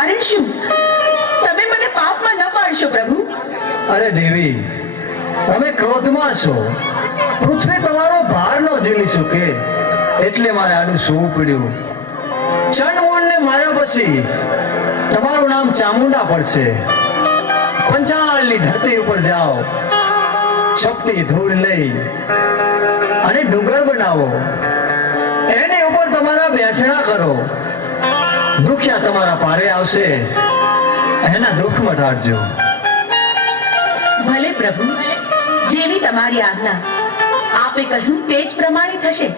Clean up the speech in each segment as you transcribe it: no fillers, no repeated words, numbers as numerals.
કારણ શું? તમે મને પાપમાં ન પાડશો પ્રભુ. અરે દેવી, તમે ક્રોધમાં છો. પૃથ્વી તમારો ભાર ન ઝીલી શકે એટલે મારે આડું સૂવું પડ્યું. ચંડમૂળને માર્યા પછી તમારું નામ ચામુંડા પડશે. પંચાળની ધરતી ઉપર જાઓ, છપટી ધૂળ લઈ અને ડુંગર બનાવો, એની ઉપર તમારા બેસણા કરો. દુખિયા તમારા પારે આવશે, એના દુઃખ મટાડજો. ભલે પ્રભુ, જેવી તમારી આજ્ઞા. આપે કહ્યું તે જ પ્રમાણે થશે.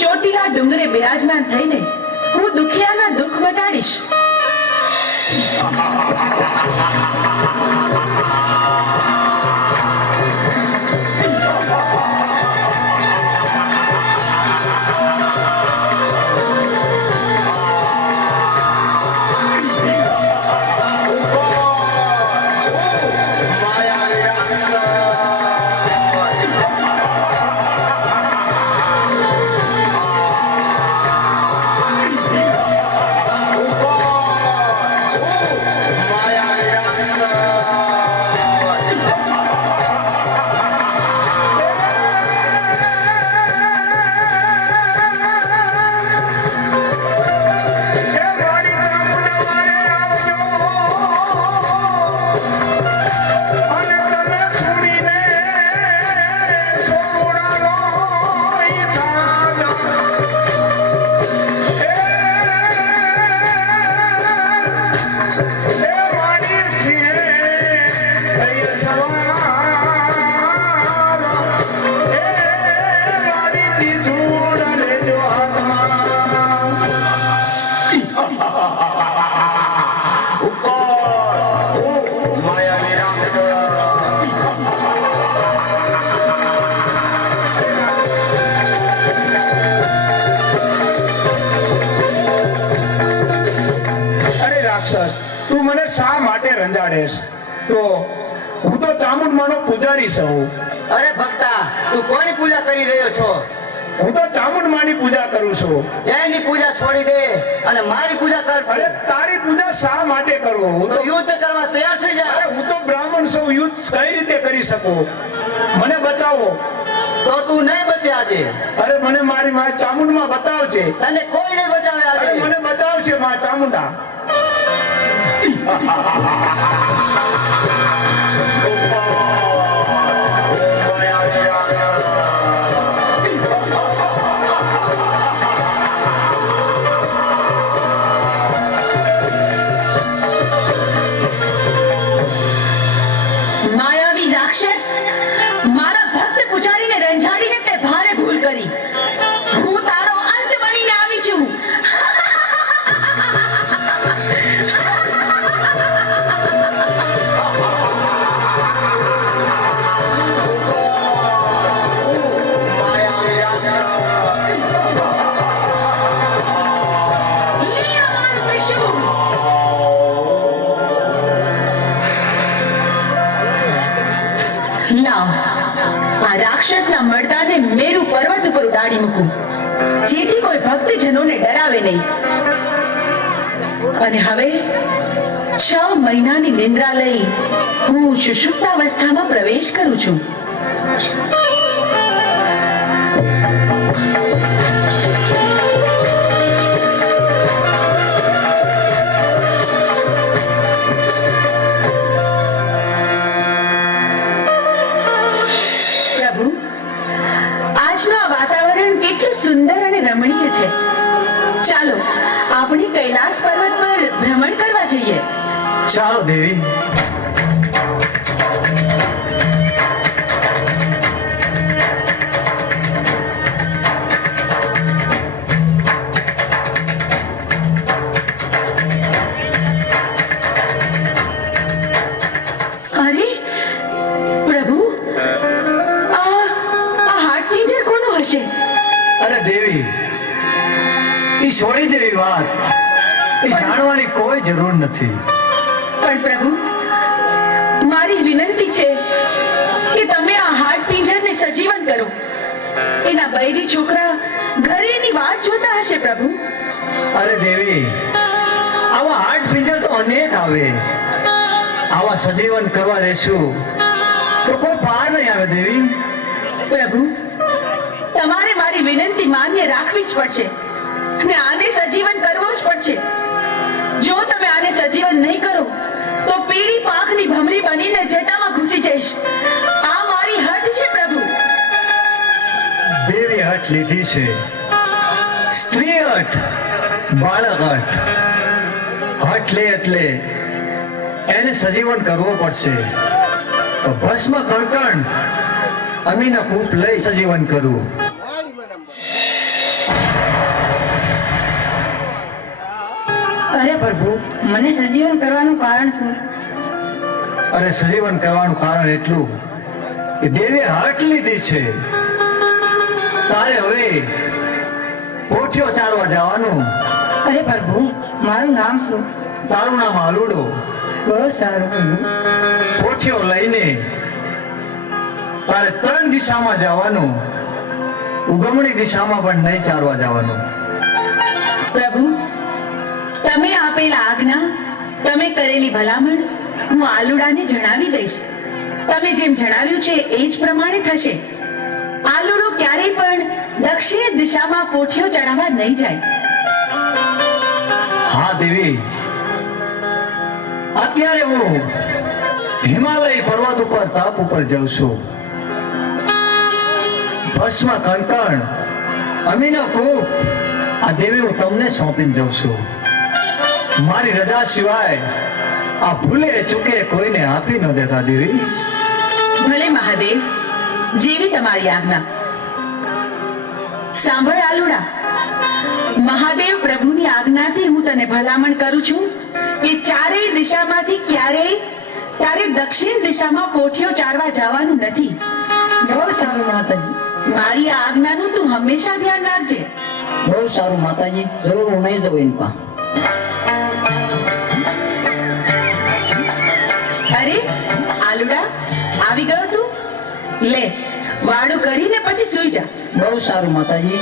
ચોટીલા ડુંગરે બિરાજમાન થઈને હું દુખિયાના દુઃખ મટાડીશ. તું મને શા માટે રંજાડેશ? તો હું તો ચામુંડમાનો પૂજારી છું. અરે ભક્તા, તું કોની પૂજા કરી રહ્યો છો? હું તો ચામુંડમાની પૂજા કરું છું. એની પૂજા છોડી દે અને મારી પૂજા કર. અરે તારી પૂજા શા માટે કરું? હું તો તો યુદ્ધ કરવા તૈયાર થઈ જા. અરે હું તો બ્રાહ્મણ છું, યુદ્ધ કઈ રીતે કરી શકું? મને બચાવો. તો તું નહીં બચે આજે. અરે મને મારી માં ચામુંડમાં બતાવજે. તને કોઈ નહીં બચાવે અરે આજે. મને બચાવશે માં ચામુંડા. માયાવી રાક્ષસ, મારા ભક્ત પૂજારીને રંજાડીને તે ભારે ભૂલ કરી. હું તારો અંત બનીને આવી છું. લીલાવાન પશુ. લાવ, આ રાક્ષસના મર્દાને મેરુ પર્વત ઉપર ઉડાડી મૂકું, જેથી કોઈ ભક્તજનોને ડરાવે નહીં. અને હવે 6 મહિનાની નિંદ્રા લઈ હું સુષુપ્તાવસ્થામાં પ્રવેશ કરું છું. પ્રભુ, આજનું આ વાતાવરણ કેટલું સુંદર અને રમણીય છે. ચાલો આપણે કૈલાસ પર્વત પર ભ્રમણ કરવા જઈએ. ચાલો દેવી. અરે પ્રભુ, આ હાડપિંજર કોનું હશે? અરે દેવી, ઈ છોડી દેવી વાત. એ જાણવાની કોઈ જરૂર નથી. પણ પ્રભુ, મારી વિનંતી છે કે તમે આ હાડપિંજરને સજીવન કરો. એના બૈરી છોકરા ઘરે એની વાટ જોતા હશે પ્રભુ. અરે દેવી, આવા હાડ પિંજર તો અનેક આવે, આવા સજીવન કરવા રહેશું તો કોઈ પાર નહીં આવે દેવી. પ્રભુ, તમારે મારી વિનંતી માન્ય રાખવી જ પડશે અને આને સજીવન કરવો જ પડશે. જો તમે આને સજીવન નહીં કરો તો પીળી પાંખની ભમરી બનીને જટામાં ઘૂસી જઈશ. આ મારી હઠ છે પ્રભુ. દેવી હઠ લીધી છે, સ્ત્રી હઠ, બાળક હઠ. હઠ લે એટલે એને સજીવન કરવો પડશે. ભસ્મ કણકણ અમીના કૂપ લઈ સજીવન કરવું. અરે પ્રભુ, મને સજીવન કરવાનું કારણ શું? અરે સજીવન કરવાનું કારણ એટલું કે દેવીએ હઠ લીધી છે. તારે હવે પોઠિયો ચારવા જવાનું. અરે પ્રભુ, મારું નામ શું? તારું નામ આલુડો. બહુ સારું પ્રભુ. પોઠિયો લઈને તારે 3 દિશામાં જવાનું. ઉગમણી દિશામાં પણ નહીં ચારવા જવાનું. પ્રભુ, તમે આપેલા આજ્ઞા, તમે કરેલી ભલામણ હું આલુડાને જણાવી દઈશ. તમે જેમ જણાવ્યું છે એ જ પ્રમાણે થશે. આલુડો ક્યારેય પણ દક્ષિણ દિશામાં પોઠિયો ચડાવવા નહીં જાય. હા દેવી, અત્યારે હું હિમાલય પર્વત ઉપર તપ ઉપર જાઉં છું. ભસ્મ કણકણ અમીનો કૂપ આ દેવી હું તમને સોંપીને જાઉં છું. મારી રજા સિવાય આ ભૂલે ચૂકે કોઈને આપી ન દેતા દેવી. ભલે મહાદેવ, જેવી તમારી આજ્ઞા. સાંભળ આલુડા, મહાદેવ પ્રભુની આજ્ઞાથી હું તને ભલામણ કરું છું કે ચારેય દિશામાંથી ક્યારેય તારે દક્ષિણ દિશામાં પોઠિયો ચારવા જવાનું નથી. બહુ સારું માતાજી. મારી આ આજ્ઞાનું તું હંમેશા ધ્યાન રાખજે. બહુ સારું માતાજી, જરૂર હું નહીં જવું એની પા. અરે આલુડા, આવી ગયો તું? લે, વાડું કરીને પછી સૂઈ જા. બહુ સારું માતાજી.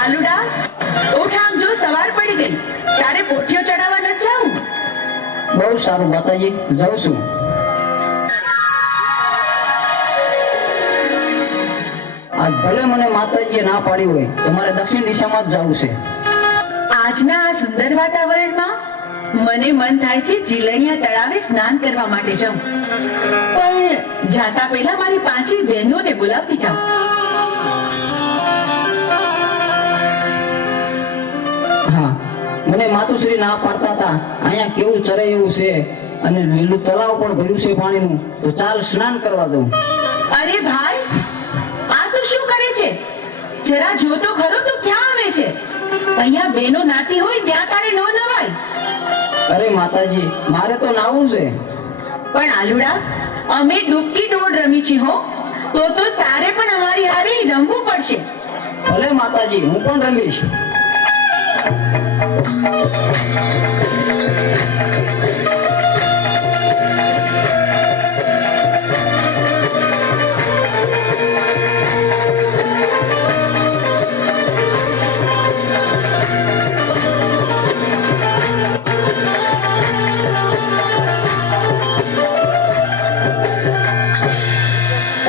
આલુડા, ઉઠ, આમ જો સવાર પડી ગઈ. તારે પોઠિયો ચડાવવા ન જાવું? બહુ સારું માતાજી, જાઉં છું. આજ ભલે મને માતાજીએ ના પાડી હોય તો મારે દક્ષિણ દિશામાં જ જવું છે. આજના આ સુંદર વાતાવરણમાં મને મન થાય છે જીલણિયા તળાવે સ્નાન કરવા માટે જાઉં. પણ જાતા પહેલા મારી 5 બહેનોને બોલાવતી જાઉં. હા, મને માતુશ્રી ના પાડતા હતા અહીંયા કેવું ચરે એવું છે અને લીલું તળાવ પણ ભર્યું છે પાણીનું, તો ચાલ સ્નાન કરવા જવું. અરે ભાઈ, આ તું શું કરે છે? જરા જો તો ખરો, તું ક્યાં આવે છે? અહીંયા બહેનો નાતી હોય ત્યાં તારે ન નવાય. અરે માતાજી, મારે તો નાવું છે. પણ આલુડા, અમે ડૂબકી દોડ રમી છે હો, તો તારે પણ અમારી હારે રમવું પડશે. ભલે માતાજી, હું પણ રમીશ.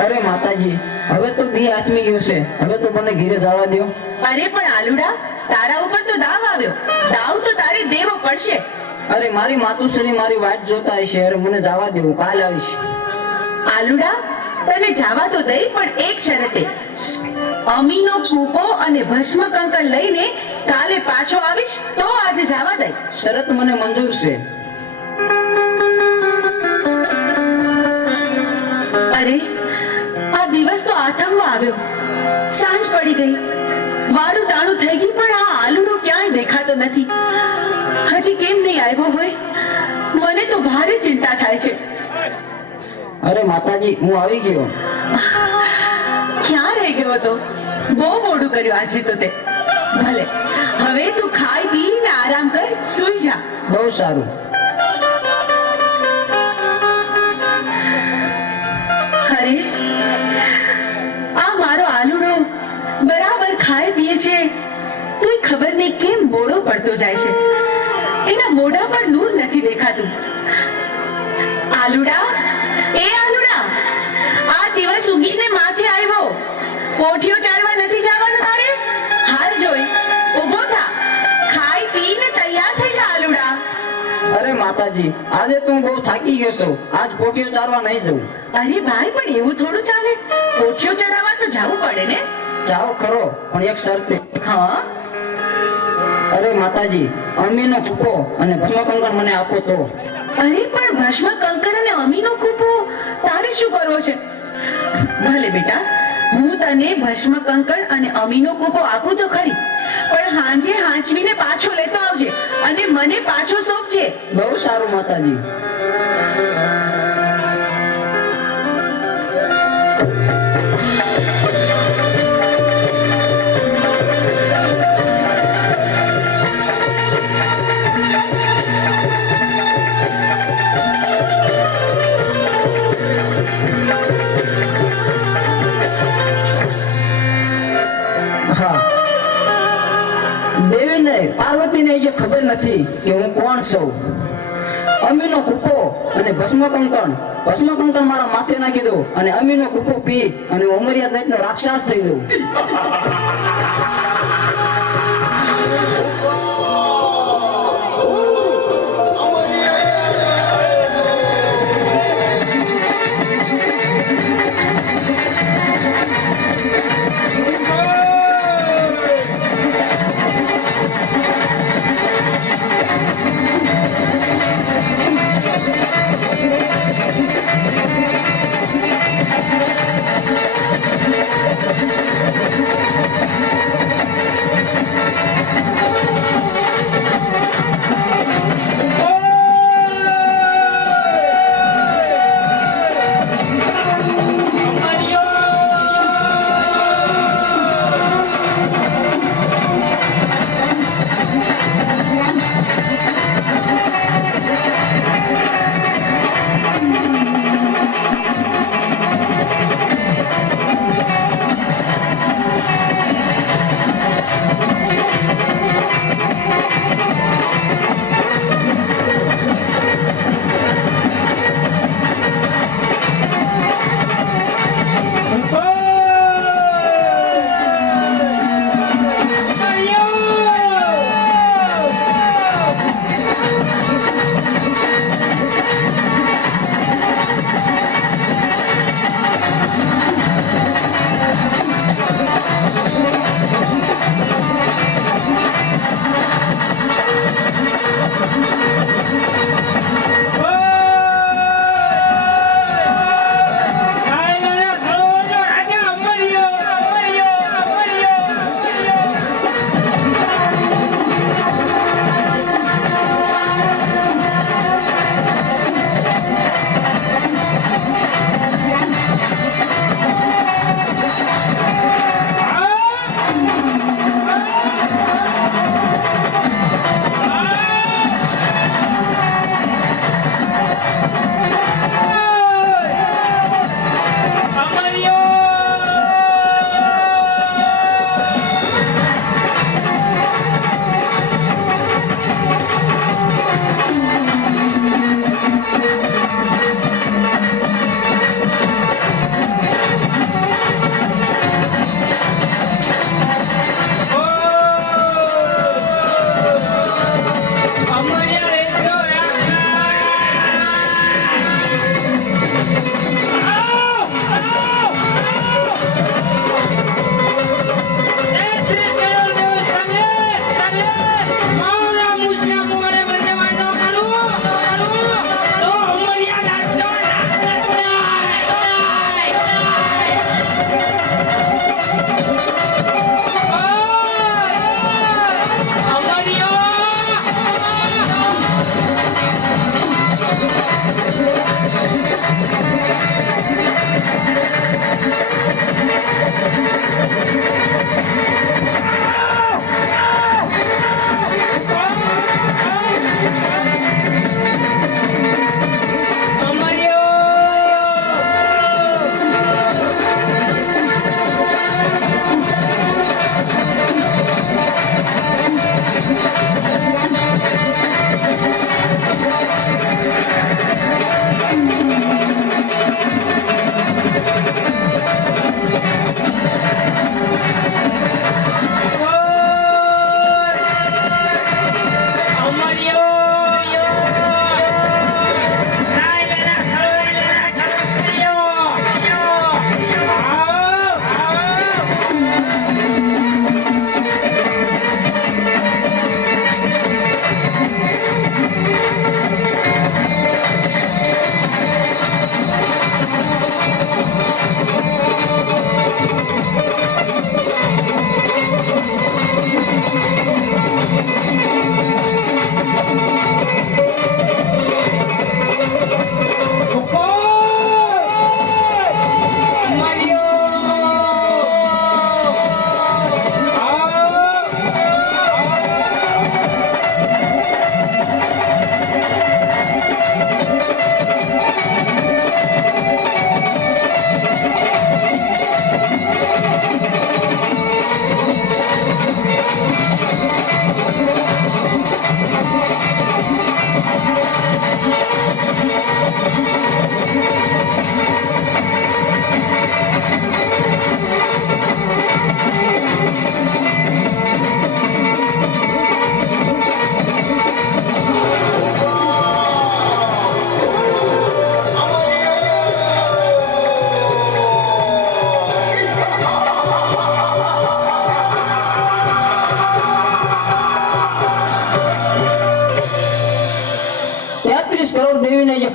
અરે માતાજી, હવે તો દી આથમી ગયો છે, હવે તો મને ઘરે જવા દો. અરે પણ આલુડા, તારા ઉપર તો દાવ આવ્યો. દાવ તો તારે દેવો પડશે. અરે મારી માતુશ્રી મારી વાટ જોતા હશે, અરે મને જવા દો, હું કાલ આવીશ. આલુડા, તને જાવા તો દઈ, પણ એક શરતે. અમીનો કૂપો અને ભસ્મ કંકણ લઈને કાલે પાછો આવીશ તો આજે જાવા દઈ. શરત મને મંજૂર છે. અરે, આ દિવસ તો આથમવા આવ્યો. સાંજ પડી ગઈ, વાડું ટાણું થઈ ગયું, પણ આ આલુડો ક્યાંય દેખાતો નથી. હજી કેમ નહીં આવ્યો હોય? મને તો ભારે ચિંતા થાય છે. અરે માતાજી, હું આવી ગયો. ક્યાં રહી ગયો તો? બહુ મોડું કર્યું આજે તો તે. ભલે, હવે તું ખાઈ પીને આરામ કર, સૂઈ જા. બહુ સારું. અરે, આ મારો આલુડો બરાબર કરીએ છે તોય ખબર નહીં કેમ મોડો પડતો જાય છે. એના મોઢા પર નૂર નથી દેખાતું. આલુડા, એ આલુડા, આ દિવસ ઉગીને માથે આવ્યો. પોઠિયો ચારવા નથી જવાનું તારે? હાલ જોઈ ઊભો થા, ખાઈ પીને તૈયાર થઈ જા આલુડા. અરે માતાજી, આજે તો હું બહુ થાકી ગયો છું. આજ પોઠિયો ચારવા નહીં જવું. અરે ભાઈ, પણ એવું થોડું ચાલે. પોઠિયો ચડાવવા તો જવું પડે ને. જાઓ ખરો, પણ એક શરતે. હા, અરે માતાજી, અમીનો કૂપો અને ભસ્મ કંકણ મને આપો તો. અરે પણ ભસ્મ કંકણ અને અમીનો કૂપો તારે શું કરવો છે? ભલે બેટા, હું તને ભસ્મ કંકણ અને અમીનો કૂપો આપું તો ખરી, પણ હાંજે હાંચવીને પાછો લેતો આવજે અને મને પાછો સોંપજે. બહુ સારું માતાજી. હા, દેવીને પાર્વતીને જે ખબર નથી કે હું કોણ છું. અમીનો કૂપો અને ભસ્મ કંકણ મારા માથે નાખી દો અને અમીનો કૂપો પી અને હું અમર્યાદ નાઈટનો રાક્ષસ થઈ જઉં.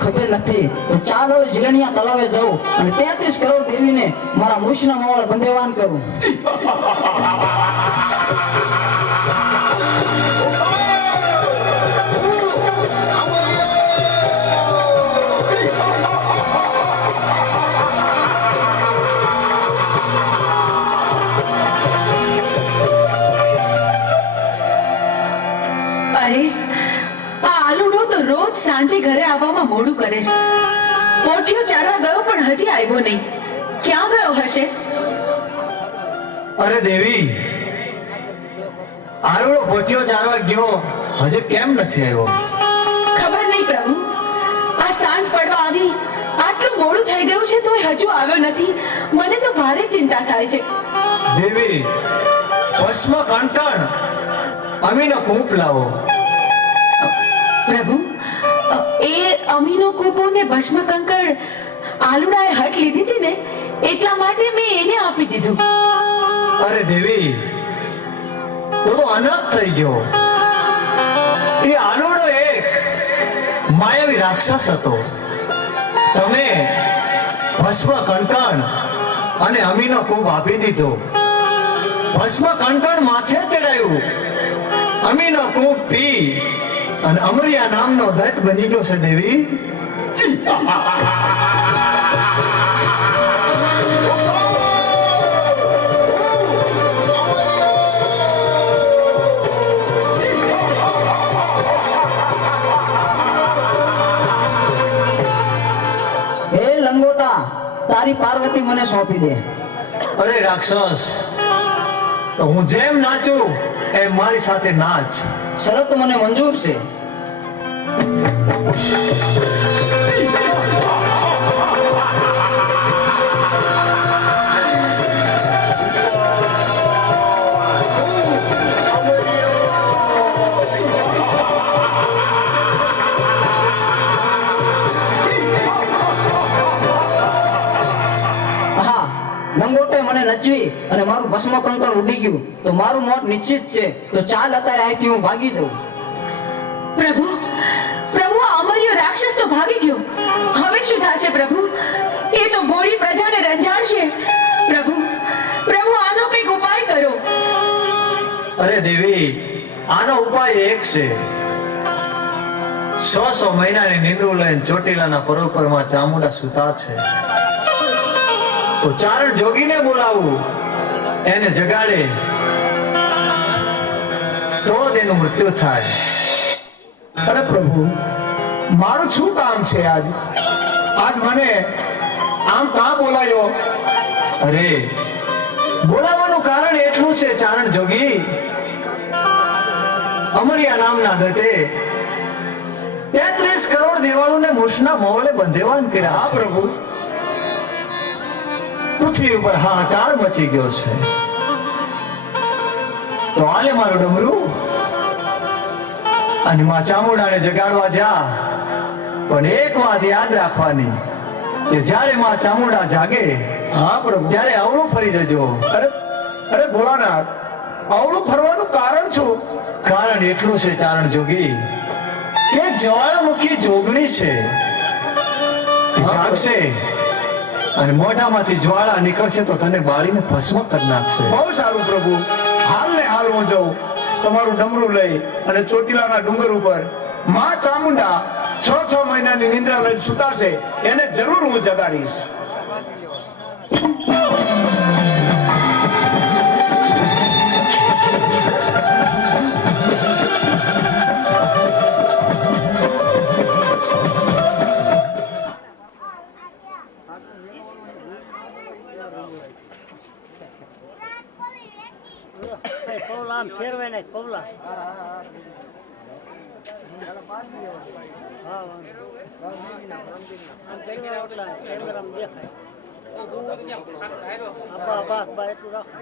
ખબર નથી તો ચાલ હવે જીલણિયા તલાવે જાઉં અને 33 કરોડ દેવીને મારા મુશના માવળ બંધેવાન કરું. અરે આ આલુડો તો રોજ સાંજે ઘરે આવવામાં મોડું કરે છે. પોઠિયો ચારવા ગયો પણ હજી આવ્યો નહીં. ક્યાં ગયો હશે? અરે દેવી, આરોડો પોચિયો ચારવા ગયો હજુ કેમ નથી આવ્યો? ખબર નહીં પ્રભુ. આ સાંજ પડવા આવી, આટલું મોડું થઈ ગયું છે તોય હજુ આવ્યો નથી. મને તો ભારે ચિંતા થાય છે. દેવી, ભસ્મ કણકણ અમીનો કૂપ લાવો. પ્રભુ, એ અમીનો કૂપો ને ભસ્મ કંકર આલુડાએ હટ લીધી હતી ને, એટલા માટે મેં એને આપી દીધું. અરે દેવી, તો અનાથ થઈ ગયો. એ આલુડો એક માયાવી રાક્ષસ હતો. તમે ભસ્મ કણકણ અને અમીનો કૂપ આપી દીધો. ભસ્મ કણકણ માથે ચડાયું, અમીનો કૂપ પી અને અમરિયા નામનો દત્ત બની ગયો છે. દેવી, એ લંગોટા, તારી પાર્વતી મને સોંપી દે. અરે રાક્ષસ, તો હું જેમ નાચું એમ મારી સાથે નાચ. શરત મને મંજૂર છે. હા, લંગોટે મને નચવી અને મારું ભસ્મ કંકણ ઉડી ગયું તો મારું મોત નિશ્ચિત છે. તો ચાલ અત્યારે અહીંથી હું ભાગી જાઉં. પ્રભુ, પ્રભુ, આ અમર્યો રાક્ષસ તો ભાગી ગયો. હવે શું થશે પ્રભુ? એ તો ભોળી પ્રજાને રંજાડશે. પ્રભુ, પ્રભુ, આનો કંઈક ઉપાય કરો. અરે દેવી, આનો ઉપાય એક છે. 100 મહિનાની નિંદ્રો લઈને ચોટીલાના પરોપરમાં ચામુંડા સુતા છે. તો ચારણ જોગીને બોલાવું, એને જગાડે તો તેનું મૃત્યુ થાય. અરે પ્રભુ, મારું શું કામ છે આજ? આજ મને આમ કાં બોલાયો? અરે, બોલાવાનું કારણ એટલું છે ચારણ જોગી, અમરિયા નામના દત્તે 33 કરોડ દેવાળોને મૂછના મોવળે બંધેવાન કર્યા હા છે. પ્રભુ, પૃથ્વી ઉપર હાહાકાર મચી ગયો છે. તો આલે મારું ડમરું અને માં ચામુંડાને જગાડવા જા. પણ એક વાત યાદ રાખવાની કે જ્યારે માં ચામુંડા જાગે હા પ્રભુ. ત્યારે અવળું ફરી જજો. અરે અરે ભોળાનાથ, આવડું ફરવાનું કારણ શું? કારણ એટલું છે ચારણ જોગી, એક જ્વાળામુખી જોગણી છે. એ જાગશે અને મોઢામાંથી જ્વાળા નીકળશે તો તને બાળીને ભસ્મ કરી નાખશે. બહુ સારું પ્રભુ. હાલ ને હાલ હું જાઉં તમારું ડમરું લઈ અને ચોટીલાના ડુંગર ઉપર માં ચામુંડા 6 મહિનાની નિંદ્રા લઈ સુતાશે, એને જરૂર હું જગાડીશ. પૌલા આમ ફેરવે ને પૌલા હા આમ કરીને ઓટલા કેમેરામાં દેખાય અબ્બા એટલું રાખો.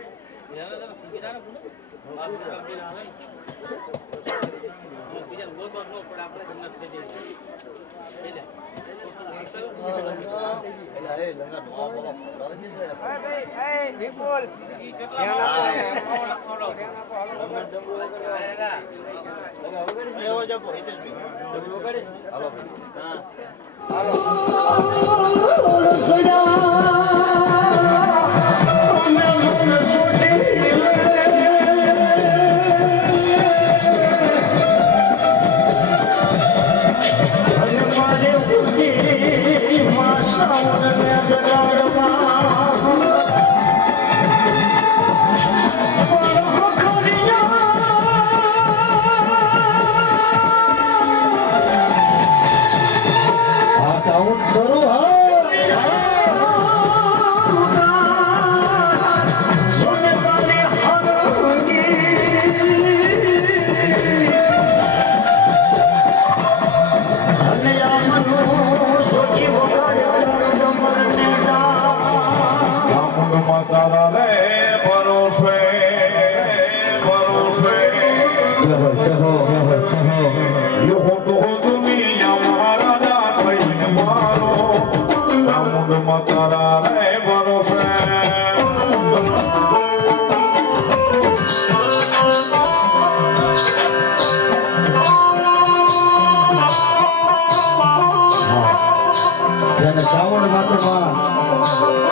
જેને ચામુંડ માતામાં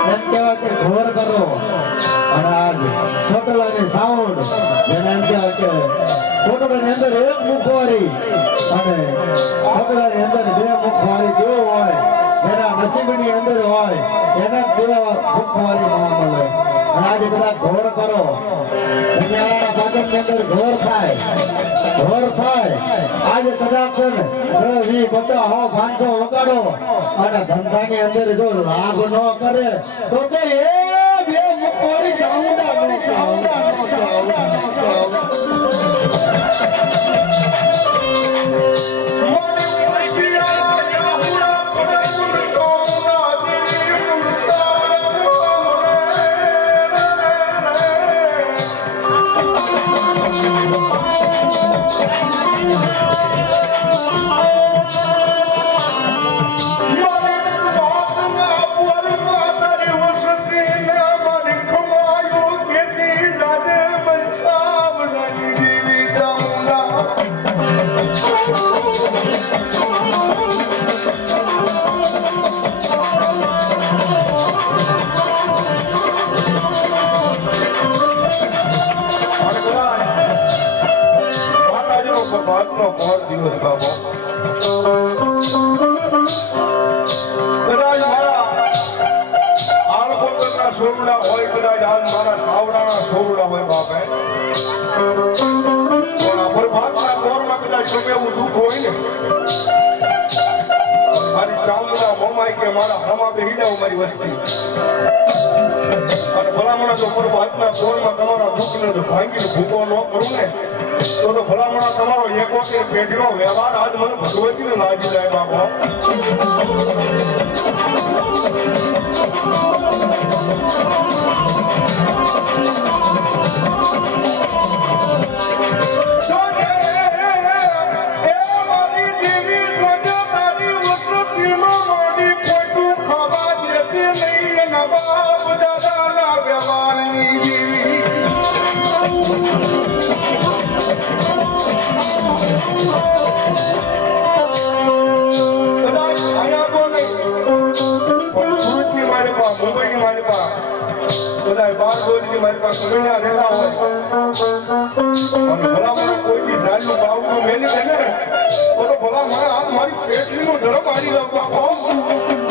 એમ કહેવાય કે ઘોર કરો અને આજ સટલાની સાઉન્ડ જેને એમ કહેવાય કે કોટડાની અંદર એક મુખવારી અને સટલાની અંદર બે મુખવારી દેવ હોય જેના નસીબની અંદર હોય એને બે મુખવારી ના મળે અને આજે બધા ઘોર કરો દુનિયાના ભાગની અંદર ઘોર થાય આજે કદાચ છે ને 20 50 500 વગાડો અને ધંધાની અંદર જો લાભ ન કરે તો તે એ બે મુખવારી ચાઉંડા બાદનો મોર દિવસ બાબો કદાચ મારા આલકોટના સોરડા હોય કદાચ આજ મારા સાવડાના સોરડા હોય બાપે પણ આ પ્રભાતના મોરમાં કદાચ ગમે એવું દુઃખ હોય ને મારી ચામુંડા મોમાઈ કે મારા હમા બેહી જાવ મારી વસ્તી અને ભલામણા તો પ્રભાતના મોરમાં તમારા દુઃખને ભાંગીને ભૂકો ન કરું ને તો ભલામણા તમારો એક વખત પેઢીનો વ્યવહાર આજ મને ભગવતીને લાગી જાય બાપો મુંબઈની મારી પાસે બાર દોરીની મારી પાસે સુરણ્યા રહેતા હોય અને ભલામણા કોઈની ઝાડનું બાવનું મેલી દે ને તો ભલામણા હાથ મારી પેટલીનું ધરમ હારી લઉં